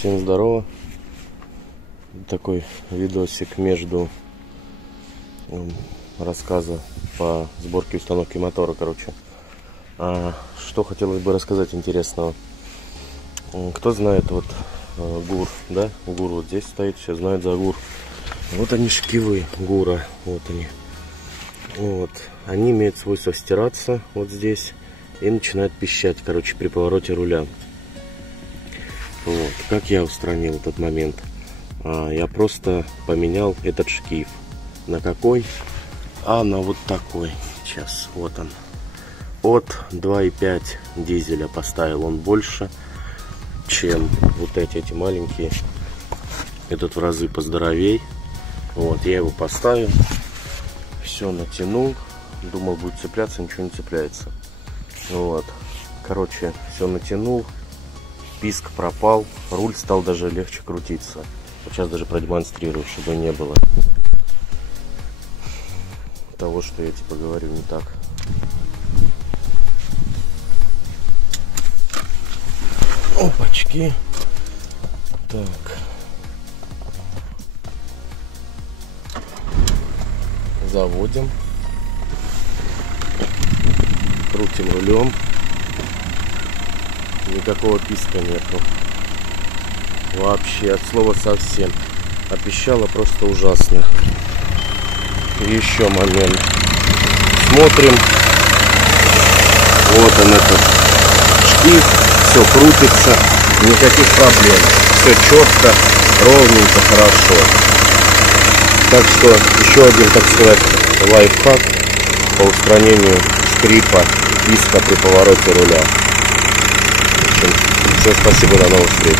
Всем здорово. Такой видосик между рассказа по сборке и установке мотора, короче. Что хотелось бы рассказать интересного. Кто знает вот ГУР, да? ГУР вот здесь стоит, все знают за ГУР. Вот они, шкивы ГУРа, вот они. Вот. Они имеют свойство стираться вот здесь и начинают пищать, короче, при повороте руля. Вот. Как я устранил этот момент? Я просто поменял этот шкив. На какой? На вот такой. Сейчас, вот он. От 2,5 дизеля поставил. Он больше, чем вот эти маленькие. Этот в разы поздоровей. Вот, я его поставил. Все натянул. Думал, будет цепляться, ничего не цепляется. Вот. Короче, все натянул. Писк пропал. Руль стал даже легче крутиться. Вот сейчас даже продемонстрирую, чтобы не было того, что я типа говорю не так. Опачки. Так. Заводим. Крутим рулем. Никакого писка нету. Вообще, от слова совсем. А пищало просто ужасно. И еще момент. Смотрим. Вот он, этот шкив. Все крутится. Никаких проблем. Все четко, ровненько, хорошо. Так что еще один, так сказать, лайфхак по устранению скрипа, писка при повороте руля. В общем, всем спасибо, до новых встреч.